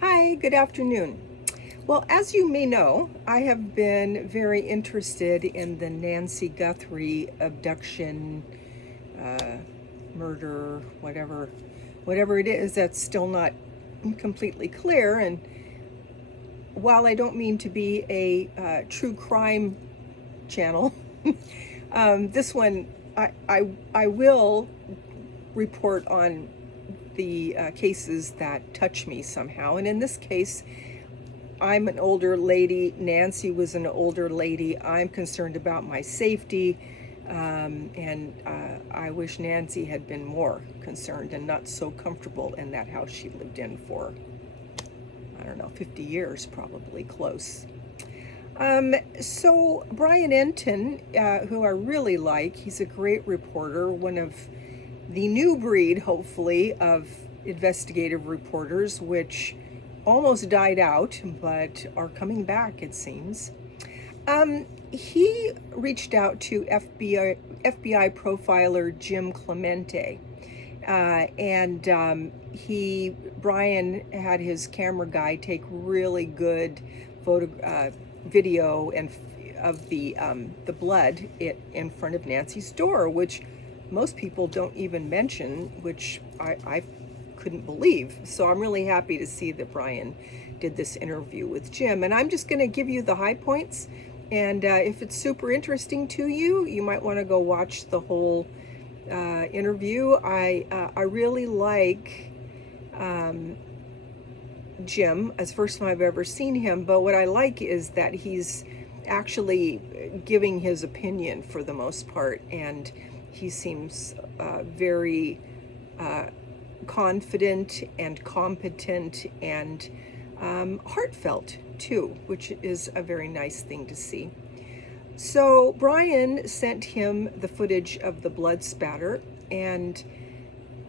Hi, good afternoon. Well, as you may know, I have been very interested in the Nancy Guthrie abduction, uh, murder, whatever it is. That's still not completely clear. And while I don't mean to be a true crime channel, this one I will report on the cases that touch me somehow. And in this case, I'm an older lady. Nancy was an older lady. I'm concerned about my safety. And I wish Nancy had been more concerned and not so comfortable in that house she lived in for, I don't know, 50 years, probably close. So Brian Enton, who I really like, he's a great reporter, one of the new breed, hopefully, of investigative reporters, which almost died out, but are coming back, it seems. He reached out to FBI profiler Jim Clemente, and Brian had his camera guy take really good video and of the blood in front of Nancy's door, which most people don't even mention, which I couldn't believe. So I'm really happy to see that Brian did this interview with Jim. And I'm just going to give you the high points. And if it's super interesting to you, you might want to go watch the whole interview. I really like Jim. It's the first time I've ever seen him. But what I like is that he's actually giving his opinion for the most part. And he seems very confident and competent and heartfelt too, which is a very nice thing to see. So Brian sent him the footage of the blood spatter, and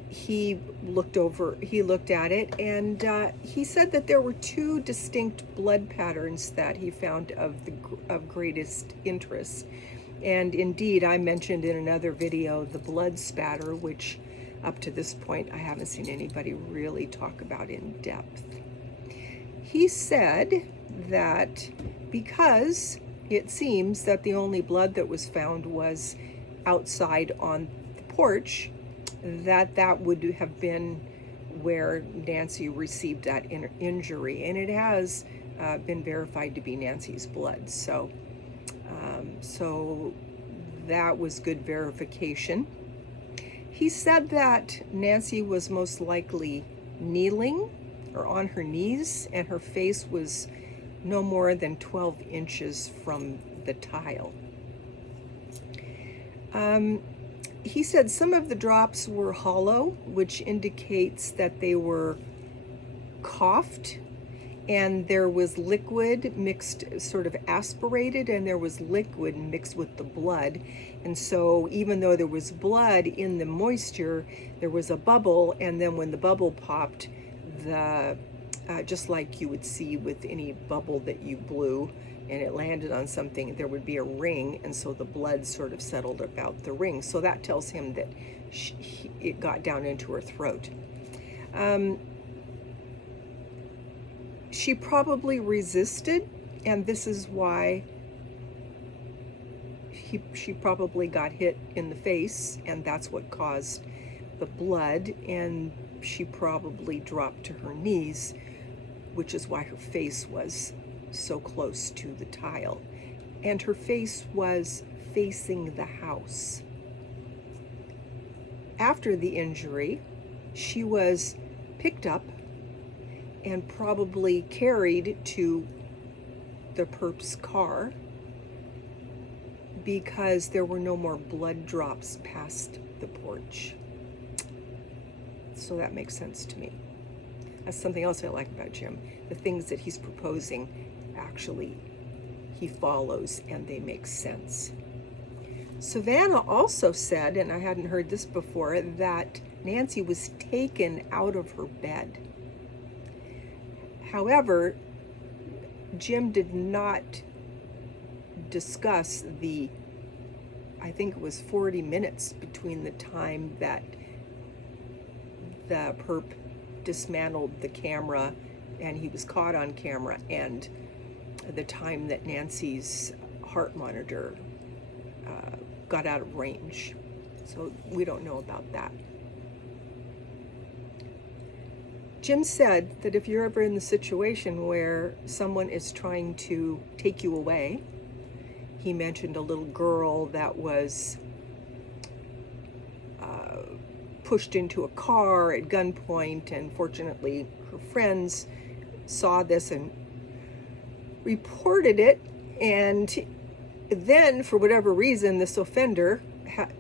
he looked at it, and he said that there were two distinct blood patterns that he found of greatest interest. And indeed, I mentioned in another video the blood spatter, which up to this point I haven't seen anybody really talk about in depth. He said that because it seems that the only blood that was found was outside on the porch, that would have been where Nancy received that injury, and it has been verified to be Nancy's blood. So that was good verification. He said that Nancy was most likely kneeling or on her knees, and her face was no more than 12 inches from the tile. He said some of the drops were hollow, which indicates that they were coughed, and there was liquid mixed, sort of aspirated, and there was liquid mixed with the blood. And so even though there was blood in the moisture, there was a bubble, and then when the bubble popped, just like you would see with any bubble that you blew and it landed on something, there would be a ring, and so the blood sort of settled about the ring. So that tells him that it got down into her throat. She probably resisted, and this is why she probably got hit in the face, and that's what caused the blood, and she probably dropped to her knees, which is why her face was so close to the tile. And her face was facing the house. After the injury, she was picked up and probably carried to the perp's car because there were no more blood drops past the porch. So that makes sense to me. That's something else I like about Jim. The things that he's proposing, actually, he follows, and they make sense. Savannah also said, and I hadn't heard this before, that Nancy was taken out of her bed. However, Jim did not discuss I think it was 40 minutes between the time that the perp dismantled the camera and he was caught on camera, and the time that Nancy's heart monitor got out of range. So we don't know about that. Jim said that if you're ever in the situation where someone is trying to take you away, he mentioned a little girl that was pushed into a car at gunpoint, and fortunately her friends saw this and reported it, and then for whatever reason this offender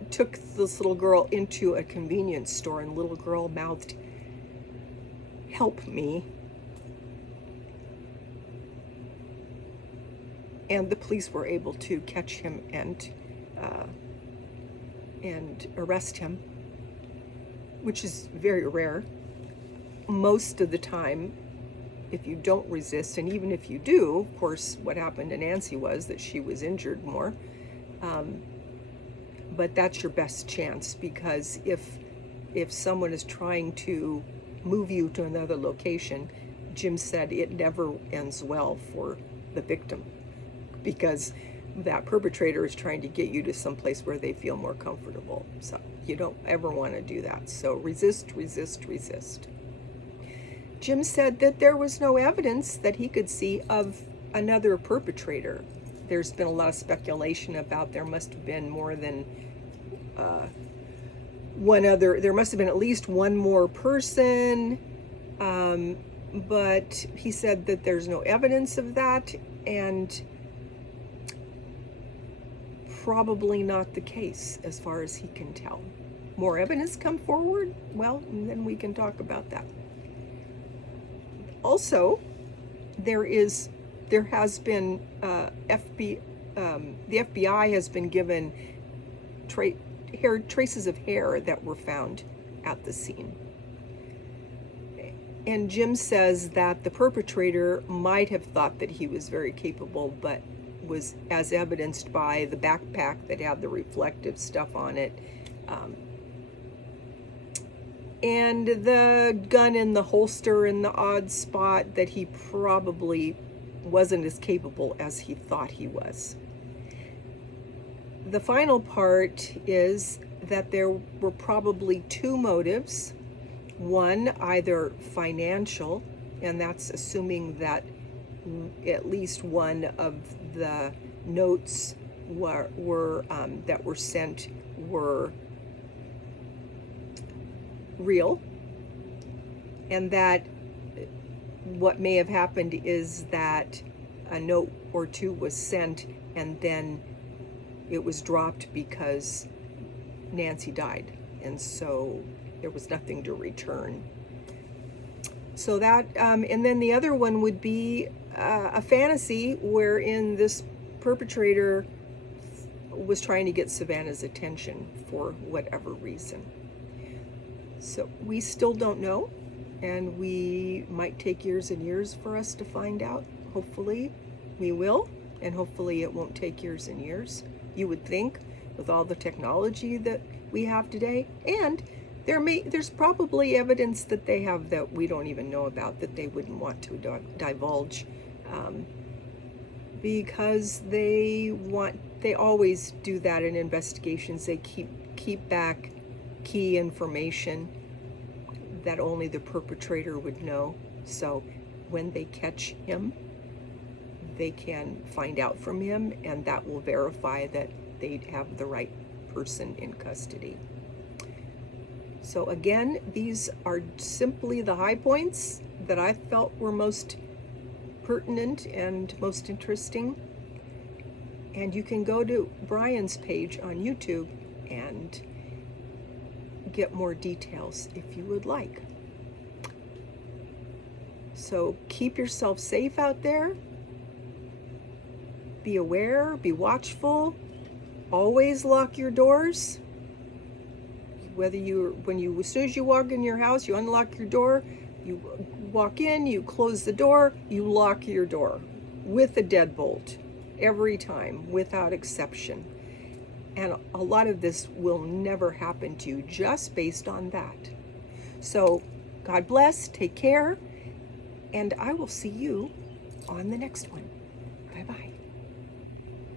took this little girl into a convenience store, and the little girl mouthed, "Help me." And the police were able to catch him and arrest him, which is very rare. Most of the time, if you don't resist, and even if you do, of course, what happened to Nancy was that she was injured more. But that's your best chance, because if someone is trying to move you to another location, Jim said it never ends well for the victim, because that perpetrator is trying to get you to some place where they feel more comfortable. So you don't ever want to do that. So resist, resist, resist. Jim said that there was no evidence that he could see of another perpetrator. There's been a lot of speculation about there must have been more than there must have been at least one more person, but he said that there's no evidence of that, and probably not the case as far as he can tell. More evidence come forward? Well, then we can talk about that. Also, there has been the FBI has been given traces of hair that were found at the scene. And Jim says that the perpetrator might have thought that he was very capable, but was, as evidenced by the backpack that had the reflective stuff on it, and the gun in the holster in the odd spot, that he probably wasn't as capable as he thought he was. The final part is that there were probably two motives. One, either financial, and that's assuming that at least one of the notes that were sent were real, and that what may have happened is that a note or two was sent and then it was dropped because Nancy died, and so there was nothing to return. So that, and then the other one would be a fantasy wherein this perpetrator was trying to get Savannah's attention for whatever reason. So we still don't know, and we might take years and years for us to find out. Hopefully we will, and hopefully it won't take years and years. You would think, with all the technology that we have today, and there's probably evidence that they have that we don't even know about, that they wouldn't want to divulge, because they always do that in investigations. They keep back key information that only the perpetrator would know. So when they catch him, they can find out from him, and that will verify that they have the right person in custody. So again, these are simply the high points that I felt were most pertinent and most interesting. And you can go to Brian's page on YouTube and get more details if you would like. So keep yourself safe out there. Be aware, be watchful. Always lock your doors. As soon as you walk in your house, you unlock your door, you walk in, you close the door, you lock your door with a deadbolt every time, without exception. And a lot of this will never happen to you just based on that. So God bless, take care, and I will see you on the next one.